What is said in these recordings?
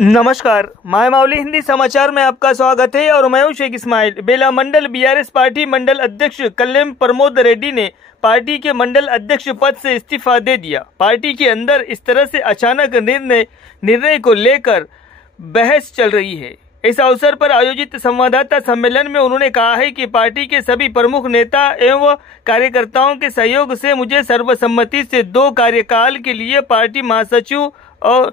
नमस्कार, मायमावली हिंदी समाचार में आपका स्वागत है और मैं हूं शेख इस्माइल। बेला मंडल बीआरएस पार्टी मंडल अध्यक्ष कल्लेम प्रमोद रेड्डी ने पार्टी के मंडल अध्यक्ष पद से इस्तीफा दे दिया। पार्टी के अंदर इस तरह से अचानक निर्णय को लेकर बहस चल रही है। इस अवसर पर आयोजित संवाददाता सम्मेलन में उन्होंने कहा है कि पार्टी के सभी प्रमुख नेता एवं कार्यकर्ताओं के सहयोग से मुझे सर्वसम्मति से 2 कार्यकाल के लिए पार्टी महासचिव और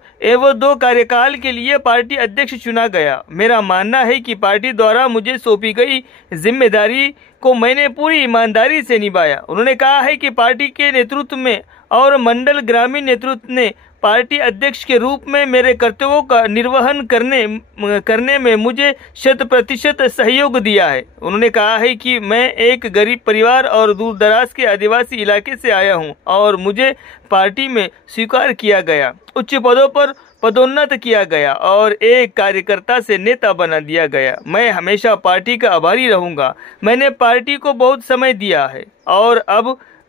2 कार्यकाल के लिए पार्टी अध्यक्ष चुना गया। मेरा मानना है कि पार्टी द्वारा मुझे सौंपी गई जिम्मेदारी को मैंने पूरी ईमानदारी से निभाया। उन्होंने कहा है कि पार्टी के नेतृत्व में और मंडल ग्रामीण नेतृत्व ने पार्टी अध्यक्ष के रूप में मेरे कर्तव्यों का निर्वहन करने में मुझे 100% सहयोग दिया है। उन्होंने कहा है कि मैं एक गरीब परिवार और दूर दराज के आदिवासी इलाके से आया हूं और मुझे पार्टी में स्वीकार किया गया, उच्च पदों पर पदोन्नत किया गया और एक कार्यकर्ता से नेता बना दिया गया। मैं हमेशा पार्टी का आभारी रहूंगा। मैंने पार्टी को बहुत समय दिया है और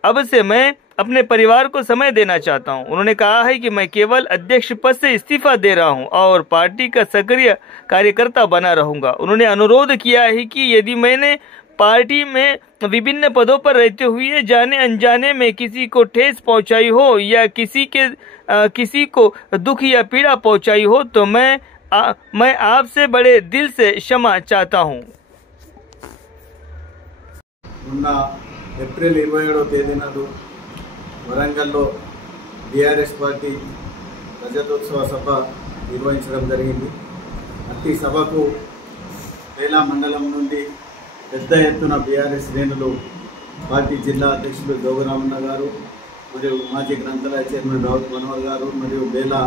अब से मैं अपने परिवार को समय देना चाहता हूं। उन्होंने कहा है कि मैं केवल अध्यक्ष पद से इस्तीफा दे रहा हूं और पार्टी का सक्रिय कार्यकर्ता बना रहूंगा। उन्होंने अनुरोध किया है कि यदि मैंने पार्टी में विभिन्न पदों पर रहते हुए जाने अनजाने में किसी को ठेस पहुंचाई हो या किसी को दुख या पीड़ा पहुंचाई हो तो मैं आपसे बड़े दिल से क्षमा चाहता हूं। ఏప్రిల్ 27వ తేదీనాడు వరంగల్లో బీఆర్ఎస్ పార్టీ రజతోత్సవ సభ నిర్వహించడం జరిగింది। అట్టి సభకు బేలా మండలం నుండి పెద్ద ఎత్తున బీఆర్ఎస్ శ్రేణులు పార్టీ జిల్లా అధ్యక్షులు జోగరామన్న గారు మరియు మాజీ గ్రంథాలయ చైర్మన్ రావుత్ మనోహర్ గారు మరియు బేలా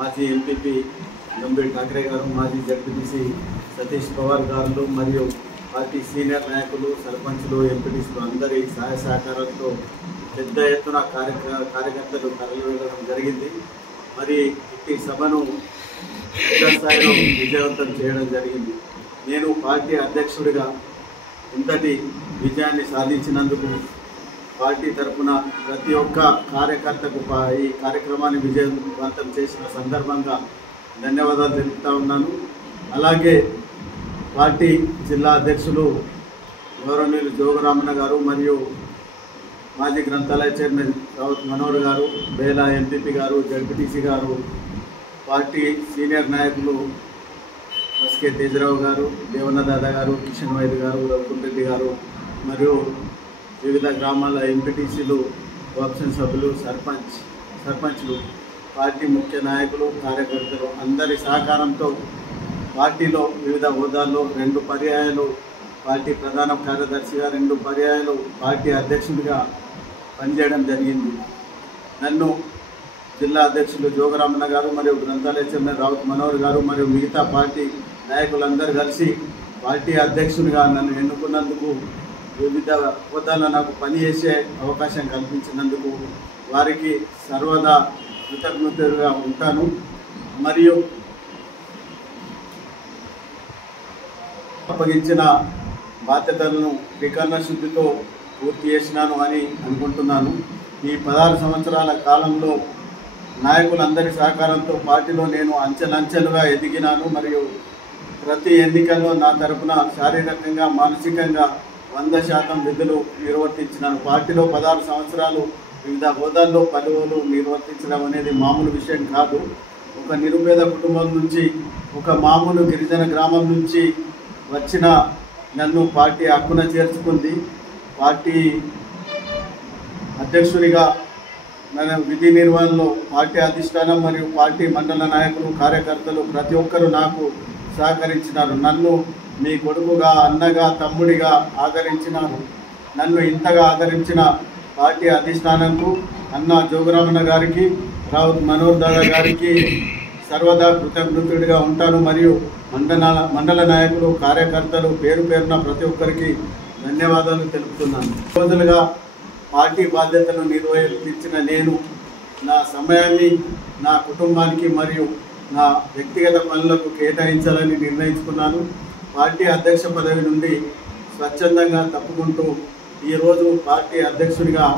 మాజీ ఎంపీపీ గంభీర్ ఠాకరే గారు, మాజీ జడ్పీటీసీ సతీష్ పవార్ గారు మరియు పార్టీ సీనియర్ నాయకులు, సర్పంచులు, ఎంపీటీసీలు అందరి సహాయ సహకారంతో పెద్ద ఎత్తున కార్యకర్తలు తరలివెళ్ళడం జరిగింది। మరి ఈ సభను స్థాయిలో విజయవంతం చేయడం జరిగింది। నేను పార్టీ అధ్యక్షుడిగా ఇంతటి విజయాన్ని సాధించినందుకు పార్టీ తరఫున ప్రతి ఒక్క కార్యకర్తకు ఈ కార్యక్రమాన్ని విజయవంతం చేసిన సందర్భంగా ధన్యవాదాలు తెలుపుతా ఉన్నాను। అలాగే పార్టీ జిల్లా అధ్యక్షులు గౌరవనీయులు జోగరామన్న గారు మరియు మాజీ గ్రంథాలయ చైర్మన్ రావుత్ మనోహర్ గారు, బేలా ఎంపీపీ గారు, జడ్పీటీసీ గారు, పార్టీ సీనియర్ నాయకులు ఎస్కే తేజరావు గారు, దేవన్న దాదా గారు, కిషన్ వైద్య గారు, రఘుకుల్ రెడ్డి గారు మరియు వివిధ గ్రామాల ఎంపీటీసీలు, కోఆప్షన్ సభ్యులు, సర్పంచ్లు, పార్టీ ముఖ్య నాయకులు, కార్యకర్తలు అందరి సహకారంతో పార్టీలో వివిధ హోదాల్లో 2 పర్యాయాలు పార్టీ ప్రధాన కార్యదర్శిగా, 2 పర్యాయాలు పార్టీ అధ్యక్షుడిగా పనిచేయడం జరిగింది। నన్ను జిల్లా అధ్యక్షులు జోగరామన్న గారు మరియు గ్రంథాలయ చైర్మన్ రావుత్ మనోహర్ గారు మరియు మిగతా పార్టీ నాయకులందరూ కలిసి పార్టీ అధ్యక్షుడిగా నన్ను ఎన్నుకున్నందుకు, వివిధ హోదాల్లో నాకు పనిచేసే అవకాశం కల్పించినందుకు వారికి సర్వదా కృతజ్ఞతగా ఉంటాను। మరియు అప్పగించిన బాధ్యతలను త్రికరణ శుద్ధితో పూర్తి చేసినాను అని అనుకుంటున్నాను। ఈ 16 సంవత్సరాల కాలంలో నాయకులందరి సహకారంతో పార్టీలో నేను అంచెలంచెలుగా ఎదిగినాను మరియు ప్రతి ఎన్నికల్లో నా తరఫున శారీరకంగా, మానసికంగా 100% విధులు నిర్వర్తించినాను। పార్టీలో 16 సంవత్సరాలు వివిధ హోదాల్లో పదవులు నిర్వర్తించడం అనేది మామూలు విషయం కాదు। ఒక నిరుపేద కుటుంబం నుంచి, ఒక మామూలు గిరిజన గ్రామం నుంచి వచ్చిన నన్ను పార్టీ హక్కున చేర్చుకుంది। పార్టీ అధ్యక్షుడిగా మన విధి నిర్వహణలో పార్టీ అధిష్టానం మరియు పార్టీ మండల నాయకులు, కార్యకర్తలు ప్రతి ఒక్కరూ నాకు సహకరించినారు। నన్ను మీ కొడుకుగా, అన్నగా, తమ్ముడిగా ఆదరించినారు। నన్ను ఇంతగా ఆదరించిన పార్టీ అధిష్టానంకు, అన్న జోగరామన్న గారికి, రావుత్ మనోహర్ దాదా గారికి సర్వదా కృతజ్ఞతుడిగా ఉంటాను మరియు మండల నాయకులు, కార్యకర్తలు పేరు పేరున ప్రతి ఒక్కరికి ధన్యవాదాలు తెలుపుతున్నాను। రోజులుగా పార్టీ బాధ్యతలు నిర్వహించిన నేను నా సమయాన్ని నా కుటుంబానికి మరియు నా వ్యక్తిగత పనులకు కేటాయించాలని నిర్ణయించుకున్నాను। పార్టీ అధ్యక్ష పదవి నుండి స్వచ్ఛందంగా తప్పుకుంటూ ఈరోజు పార్టీ అధ్యక్షుడిగా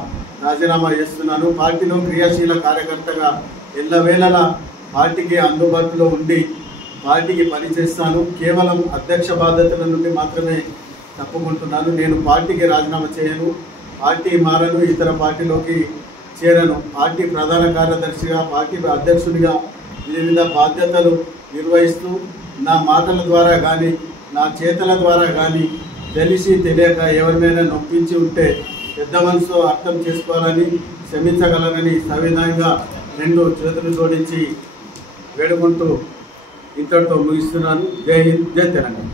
రాజీనామా చేస్తున్నాను। పార్టీలో క్రియాశీల కార్యకర్తగా ఎల్లవేళలా పార్టీకి అందుబాటులో ఉండి పార్టీకి పనిచేస్తాను. కేవలం అధ్యక్ష బాధ్యతల నుండి మాత్రమే తప్పుకుంటున్నాను. నేను పార్టీకి రాజీనామా చేయను, పార్టీ మారను, ఇతర పార్టీలోకి చేరను. పార్టీ ప్రధాన కార్యదర్శిగా, పార్టీ అధ్యక్షుడిగా వివిధ బాధ్యతలు నిర్వహిస్తూ నా మాటల ద్వారా కానీ నా చేతల ద్వారా కానీ తెలిసి తెలియక ఎవరినైనా నొప్పించి ఉంటే పెద్ద మనసు అర్థం చేసుకోవాలని, క్షమించగలనని సవినయంగా 2 చేతులు జోడించి వేడుకుంటూ ఇంతటితో ముగిస్తున్నాను. జై హింద్, జై తెలంగాణ.